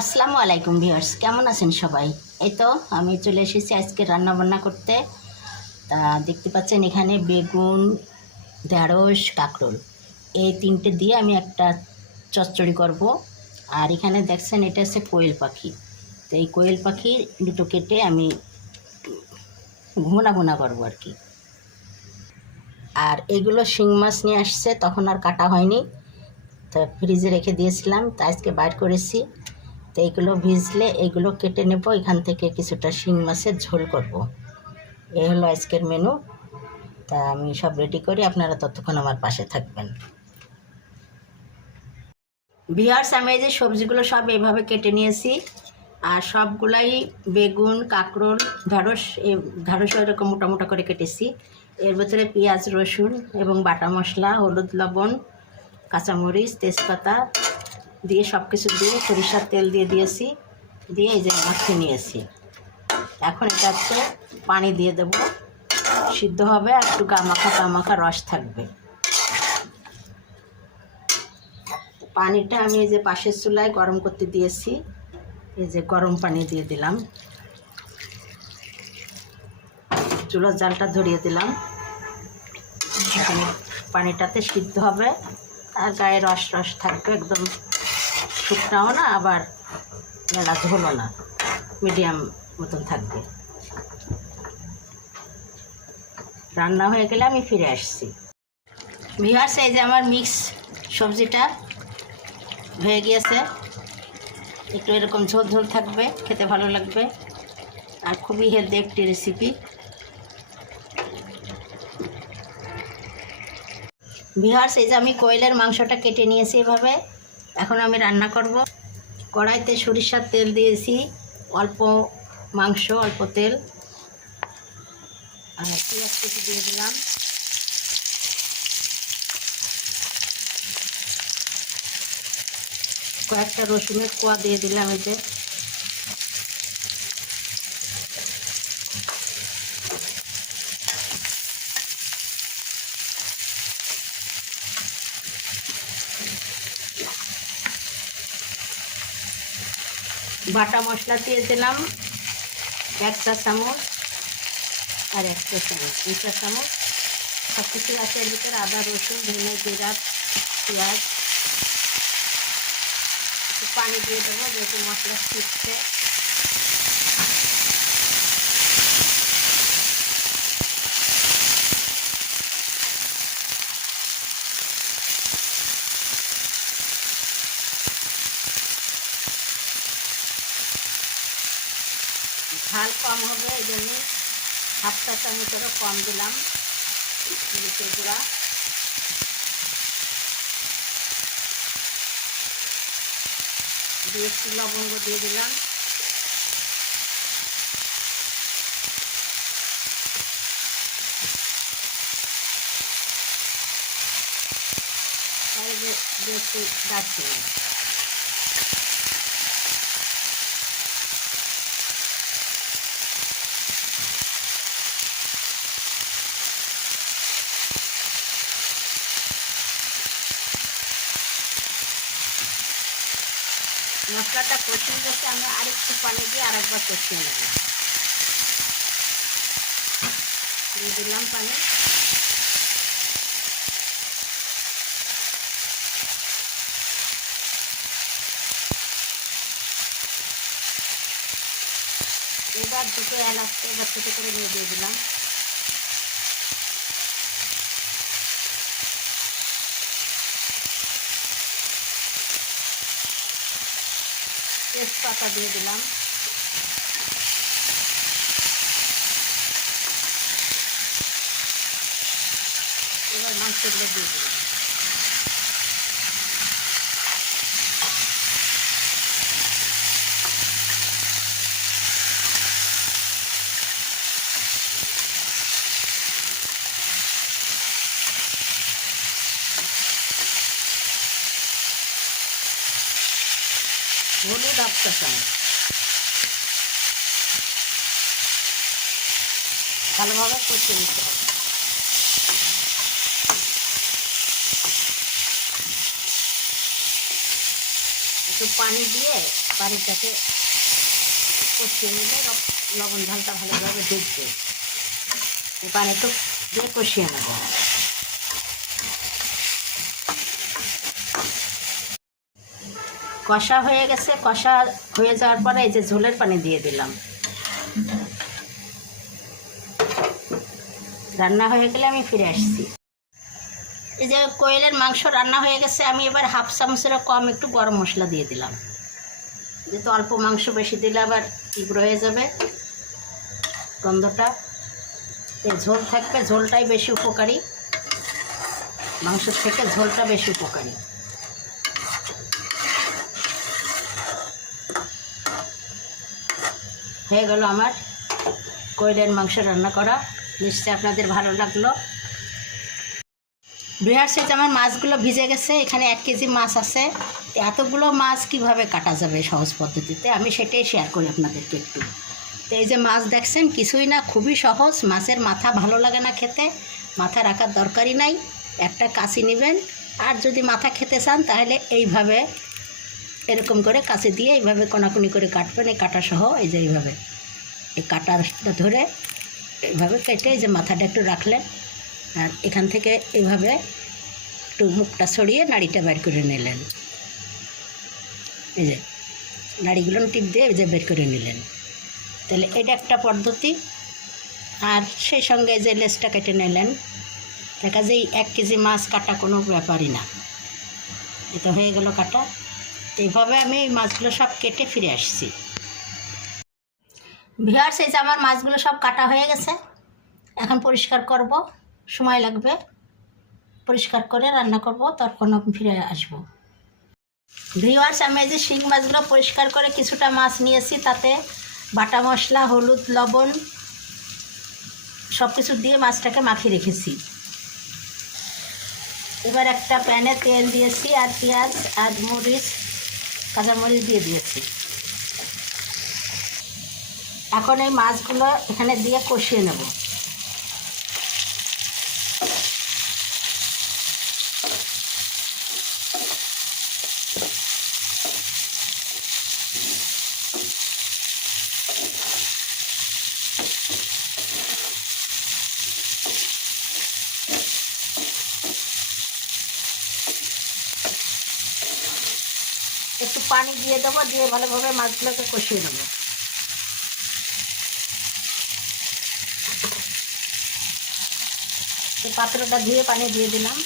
আসসালামু আলাইকুম ভিউয়ার্স, কেমন আছেন সবাই? এই তো, আমি চলে এসেছি আজকে রান্না বান্না করতে। তা দেখতে পাচ্ছেন এখানে বেগুন, ঢেঁড়স, কাঁকরোল। এই তিনটে দিয়ে আমি একটা চচ্চড়ি করব। আর এখানে দেখছেন এটা হচ্ছে কোয়েল পাখি। তো এই কোয়েল পাখি দুটো কেটে আমি ঘুনা ঘুনা করব আর কি। আর এগুলো শিং মাছ নিয়ে আসছে, তখন আর কাটা হয়নি। তো ফ্রিজে রেখে দিয়েছিলাম, তা আজকে বাইর করেছি। তো এগুলো ভিজলে এগুলো কেটে নেব, এখান থেকে কিছুটা শিং মাছের ঝোল করব। এ হলো আজকের মেনু তা আমি সব রেডি করি, আপনারা ততক্ষণ আমার পাশে থাকবেন। বিহার্স আমি সবজিগুলো সব এভাবে কেটে নিয়েছি, আর সবগুলাই বেগুন, কাঁকরোল ঢ্যাঁড়স এই ঢ্যাঁড়সও এরকম মোটা মোটা করে কেটেছি। এর ভেতরে পেঁয়াজ, রসুন এবং বাটা মশলা, হলুদ লবণ, কাঁচামরিচ, তেজপাতা দিয়ে সব কিছু দিয়ে সরিষার তেল দিয়ে দিয়েছি, দিয়ে এই যে মাখিয়ে নিয়েছি। এখন এটা হচ্ছে পানি দিয়ে দেব। সিদ্ধ হবে, আর একটু গামাখা গামাখা রস থাকবে। পানিটা আমি এই যে পাশের চুলায় গরম করতে দিয়েছি, এই যে গরম পানি দিয়ে দিলাম। চুলোর জালটা ধরিয়ে দিলাম। পানিটাতে সিদ্ধ হবে, আর গায়ে রস রস থাকবে একদম। শুকনাও না, আবার মেলা ঝোলও না। মিডিয়াম মতন থাকবে। রান্না হয়ে গেলে আমি ফিরে আসছি। ভিহার্স এই যে আমার মিক্স সবজিটা হয়ে গিয়েছে। একটু এরকম ঝোল ঝোল থাকবে, খেতে ভালো লাগবে। আর খুবই হেলদি একটি রেসিপি বিহার্স এই যে আমি কোয়েলের মাংসটা কেটে নিয়েছি এভাবে। এখন আমি রান্না করব। কড়াইতে সরিষার তেল দিয়েছি, অল্প মাংস, অল্প তেল। আর পেঁয়াজ কেটে দিয়ে দিলাম। কয়েকটা রসুনের কোয়া দিয়ে দিলাম এই বাটা মশলা দিয়ে দিলাম। এক চা চামচ আর এক চা চামচ দুই চা চামচ। সব কিছু আছে এর ভিতরে, আদা, রসুন, ধনে জিরা, পেঁয়াজ। পানি দিয়ে দেবো, যেহেতু মশলা ফুটছে ঝাল কম হবে, এই জন্য হাফটা চামচেরও কম দিলাম। মরিচের গুঁড়া। দিয়ে একটু লবঙ্গ দিয়ে দিলাম। আর এই যে মশলাটা কষিয়ে গেছে আমি আরেকটু পানি দিয়ে আরেকবার কষিয়ে নেব। দিয়ে দিলাম পানি। এবার দুটো এলাচকে এবার ছোটো করে নিয়ে দিয়ে দিলাম। তেজপাতা দিয়ে দিলাম। এবার মাংসগুলো দিয়ে দিলাম। হলুদ আটটা চামচ ভালোভাবে কষিয়ে নিতে হবে। একটু পানি দিয়ে পানিটাকে কষিয়ে নিলে লবণ ঝালটা ভালোভাবে ঢুকবে। এই পানিটা দিয়ে কষিয়ে নেব। কষা হয়ে গেছে, কষা হয়ে যাওয়ার পরে এই যে ঝোলের পানি দিয়ে দিলাম। রান্না হয়ে গেলে আমি ফিরে আসছি। এই যে কোয়েলের মাংস রান্না হয়ে গেছে, আমি এবার হাফ চামচেরও কম একটু গরম মশলা দিয়ে দিলাম। যেহেতু অল্প মাংস বেশি দিলে আবার তীব্র হয়ে যাবে গন্ধটা। ঝোল থাকবে, ঝোলটাই বেশি উপকারী। মাংসের থেকে ঝোলটা বেশি উপকারী। হয়ে গেল আমার কোয়েলের মাংস রান্না করা। নিশ্চয়ই আপনাদের ভালো লাগল। বিহার সেজ আমার মাছগুলো ভিজে গেছে, এখানে এক কেজি মাছ আছে। এতগুলো মাছ কীভাবে কাটা যাবে সহজ পদ্ধতিতে? আমি সেটাই শেয়ার করি আপনাদেরকে একটু। তো এই যে মাছ দেখছেন, কিছুই না, খুবই সহজ। মাছের মাথা ভালো লাগে না খেতে, মাথা রাখার দরকারই নাই। একটা কাঁচি নেবেন। আর যদি মাথা খেতে চান, তাহলে এইভাবে এরকম করে কাছে দিয়ে এইভাবে কোনাকুনি করে কাটবেন, এই কাটা সহ এই যে এইভাবে। এই কাটাটা ধরে এইভাবে কেটে এই যে মাথাটা একটু রাখলেন, আর এখান থেকে এইভাবে একটু মুখটা ছড়িয়ে নাড়িটা বের করে নিলেন। এই যে নাড়িগুলো টিপ দিয়ে এই যে বের করে নিলেন। তাহলে এটা একটা পদ্ধতি। আর সেই সঙ্গে যে লেসটা কেটে নিলেন, দেখা যায় এক কেজি মাছ কাটা কোনো ব্যাপারই না। এটা হয়ে গেল কাটা। এইভাবে আমি এই মাছগুলো সব কেটে ফিরে আসছি। ভিয়ার্স এই যে আমার মাছগুলো সব কাটা হয়ে গেছে। এখন পরিষ্কার করব। সময় লাগবে। পরিষ্কার করে রান্না করব তখন ফিরে আসব। ভিওয়ার্স আমি এই যে শিং মাছগুলো পরিষ্কার করে কিছুটা মাছ নিয়েছি, তাতে বাটা মশলা, হলুদ, লবণ সব কিছু দিয়ে মাছটাকে মাখিয়ে রেখেছি। এবার একটা প্যানে তেল দিয়েছি, আর পেঁয়াজ, আর মরিচ কাঁচামরিচ দিয়ে দিয়েছি। এখন এই মাছগুলো এখানে দিয়ে কষিয়ে নেব। একটু পানি দিয়ে দেবো, দিয়ে ভালোভাবে মাছগুলোকে কষিয়ে নেব। পাত্রটা ধুয়ে পানি দিয়ে দিলাম।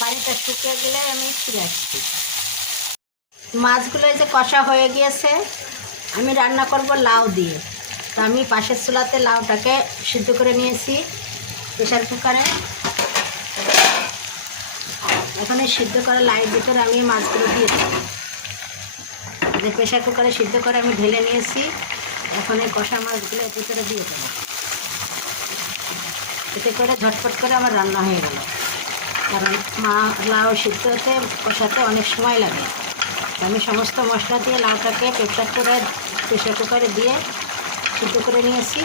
পানিটা শুকিয়ে গেলে আমি ফিরে আসছি। মাছগুলো যে কষা হয়ে গিয়েছে, আমি রান্না করব লাউ দিয়ে। তো আমি পাশের চুলাতে লাউটাকে সিদ্ধ করে নিয়েছি। প্রেশার কুকারে। এখন সিদ্ধ করা লাইট ভিতরে আমি মাছগুলো দিয়েছি। যে প্রেশার কুকারে সিদ্ধ করে আমি ঢেলে নিয়েছি, এখন এই কষা মাছগুলো ভিতরে দিয়ে দেবো। এতে করে ঝটপট করে আমার রান্না হয়ে গেল। কারণ মা লাউ সিদ্ধ হতে কষাতে অনেক সময় লাগে। আমি সমস্ত মশলা দিয়ে লাউটাকে প্রেশার করে প্রেশার কুকারে দিয়ে সিদ্ধ করে নিয়েছি।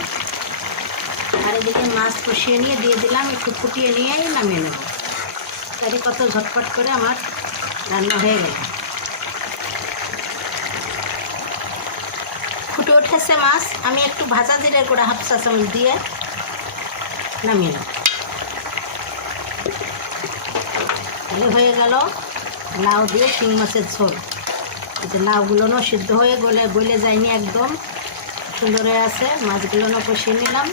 আর এদিকে মাছ কষিয়ে নিয়ে দিয়ে দিলাম, একটু ফুটিয়ে নিয়েই নামিয়ে নেব। তাহলে কত ঝটপট করে আমার রান্না হয়ে গেল। ফুটে উঠেছে মাছ, আমি একটু ভাজা জিরের গুঁড়া হাফ চা চামচ দিয়ে নামিয়ে নেব। তাহলে হয়ে গেল লাউ দিয়ে শিং মাছের ঝোল। এতে লাউগুলোও সিদ্ধ হয়ে গলে গলে যায়নি একদম, সুন্দর হয়ে আছে মাছগুলোও কষিয়ে নিলাম।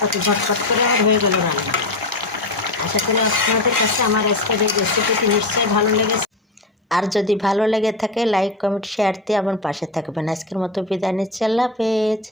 কত ঝটপট করে আমার হয়ে গেল রান্না। আশা করি আপনাদের কাছে আমার আজকের এই রেসিপিটি নিশ্চয়ই ভালো লেগেছে। আর যদি ভালো লেগে থাকে লাইক কমেন্ট শেয়ার দিয়ে আমার পাশে থাকবেন। আজকের মতো বিদায় নিচ্ছি। আল্লাহ হাফেজ।